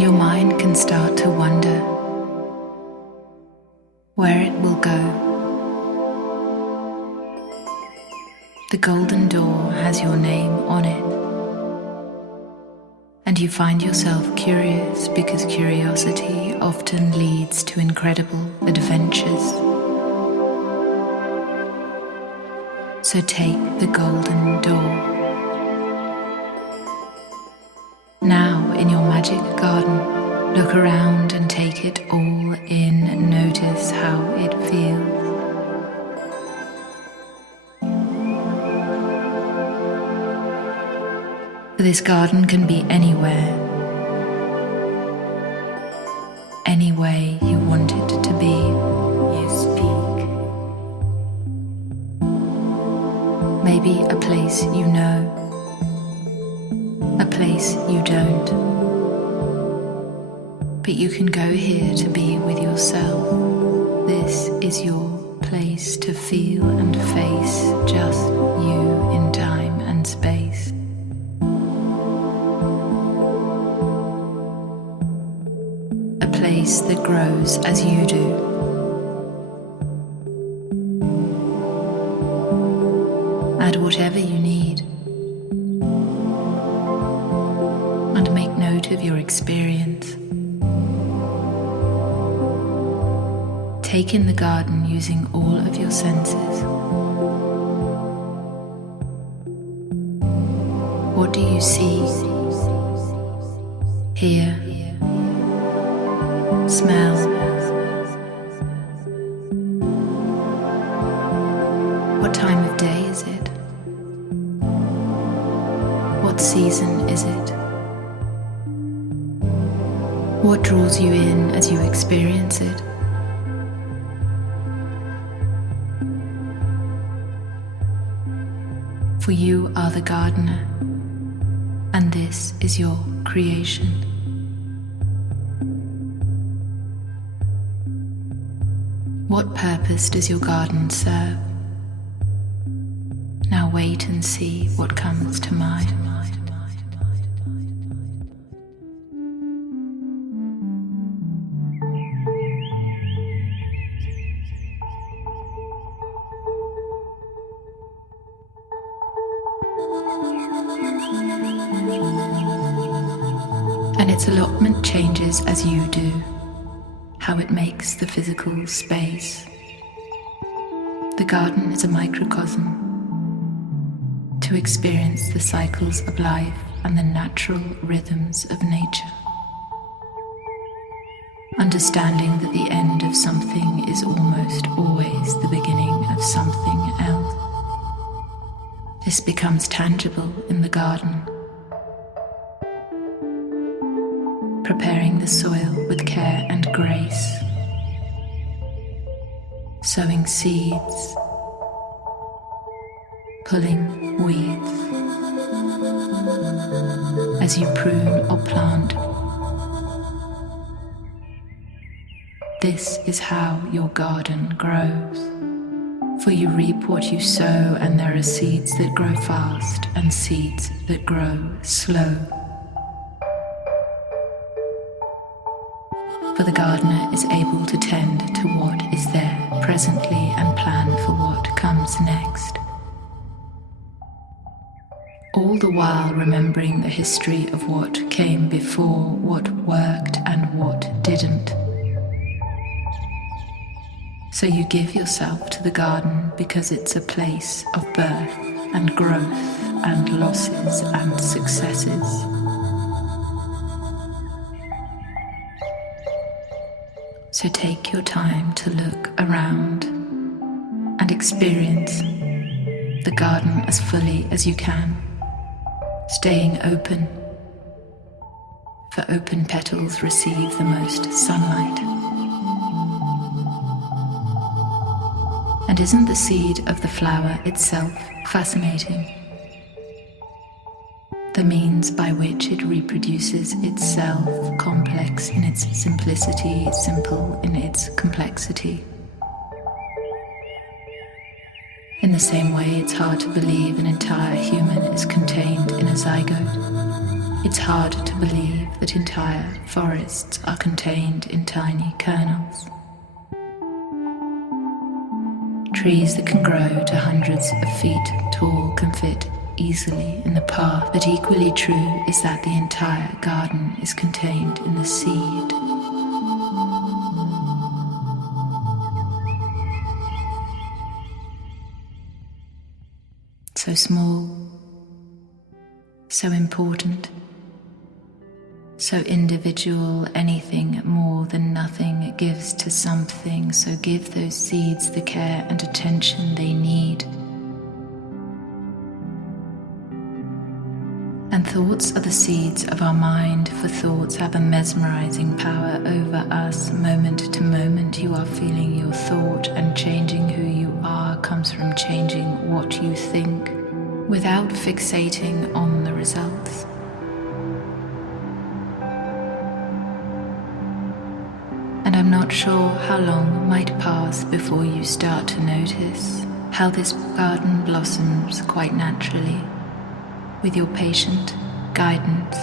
And your mind can start to wonder where it will go. The golden door has your name on it, and you find yourself curious because curiosity often leads to incredible adventures. So take the golden door. Now, in your magic garden, look around and take it all in and notice how it feels. For this garden can be anywhere, any way you want it to be. You speak. Maybe a place you know, a place you don't. But you can go here to be with yourself. This is your place to feel and face just you in time and space. A place that grows as you do. Add whatever you need. And make note of your experience. Take in the garden using all of your senses. What do you see, hear, smell? What time of day is it? What season is it? What draws you in as you experience it? For you are the gardener, and this is your creation. What purpose does your garden serve? Now wait and see what comes to mind. And its allotment changes as you do, how it makes the physical space. The garden is a microcosm to experience the cycles of life and the natural rhythms of nature. Understanding that the end of something is almost always the beginning of something else. This becomes tangible in the garden. Preparing the soil with care and grace, sowing seeds, pulling weeds. As you prune or plant, this is how your garden grows. For you reap what you sow, and there are seeds that grow fast and seeds that grow slow. For the gardener is able to tend to what is there presently and plan for what comes next. All the while remembering the history of what came before, what worked and what didn't. So you give yourself to the garden because it's a place of birth and growth and losses and successes. So take your time to look around and experience the garden as fully as you can, staying open, for open petals receive the most sunlight. And isn't the seed of the flower itself fascinating? The means by which it reproduces itself, complex in its simplicity, simple in its complexity. In the same way, it's hard to believe an entire human is contained in a zygote. It's hard to believe that entire forests are contained in tiny kernels. Trees that can grow to hundreds of feet tall can fit easily in the path, but equally true is that the entire garden is contained in the seed. So small, so important, so individual, anything more than nothing gives to something, so give those seeds the care and attention they need. And thoughts are the seeds of our mind, for thoughts have a mesmerizing power over us. Moment to moment you are feeling your thought, and changing who you are comes from changing what you think, without fixating on the results. And I'm not sure how long might pass before you start to notice how this garden blossoms quite naturally, with your patient guidance.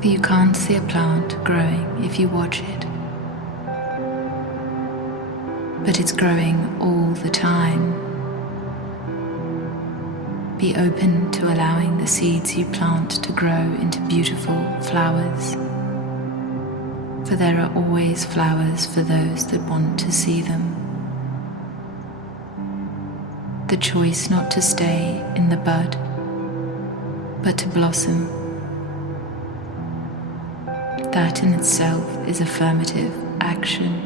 For you can't see a plant growing if you watch it, but it's growing all the time. Be open to allowing the seeds you plant to grow into beautiful flowers, for there are always flowers for those that want to see them. The choice not to stay in the bud, but to blossom, that in itself is affirmative action.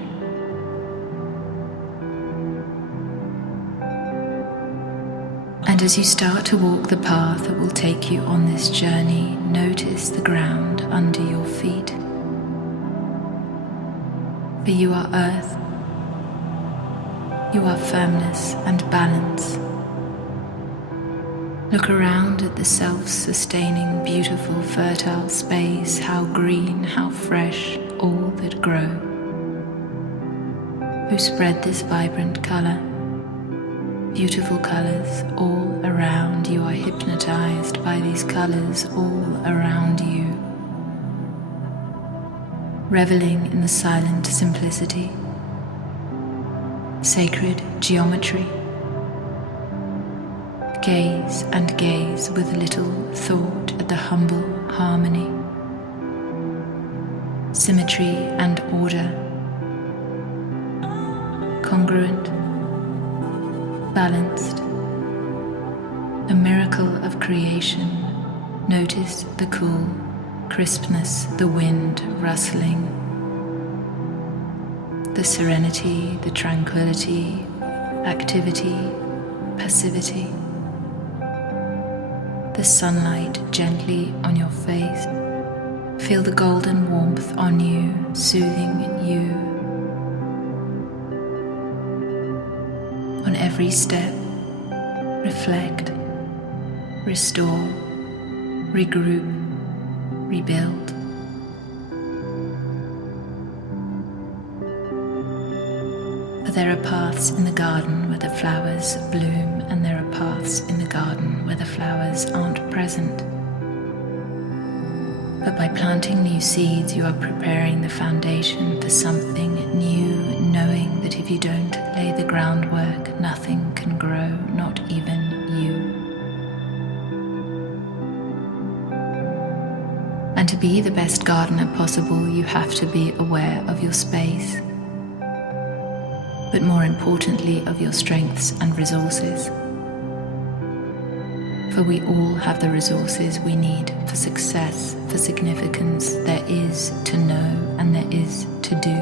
And as you start to walk the path that will take you on this journey, notice the ground under your feet. For you are earth, you are firmness and balance. Look around at the self-sustaining, beautiful, fertile space, how green, how fresh, all that grow, who spread this vibrant color. Beautiful colors all around you, are hypnotized by these colors all around you, reveling in the silent simplicity, sacred geometry. Gaze and gaze with little thought at the humble harmony, symmetry and order, congruent, balanced, a miracle of creation. Notice the cool crispness, the wind rustling, the serenity, the tranquility, activity, passivity, the sunlight gently on your face. Feel the golden warmth on you, soothing you. On every step, reflect, restore, regroup, rebuild. For there are paths in the garden where the flowers bloom, and there are paths in the garden where the flowers aren't present. But by planting new seeds, you are preparing the foundation for something new, knowing that if you don't lay the groundwork, nothing can grow, not even you. And to be the best gardener possible, you have to be aware of your space, but more importantly of your strengths and resources. For we all have the resources we need for success, for significance. There is to know and there is to do.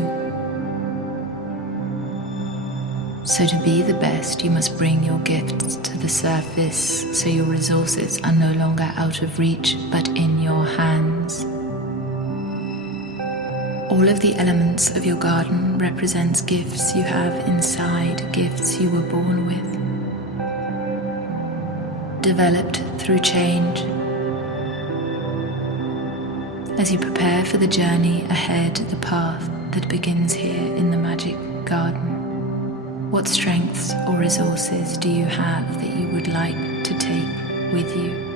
So to be the best, you must bring your gifts to the surface, so your resources are no longer out of reach, but in your hands. All of the elements of your garden represents gifts you have inside, gifts you were born with, developed through change. As you prepare for the journey ahead, the path that begins here in the magic garden, what strengths or resources do you have that you would like to take with you?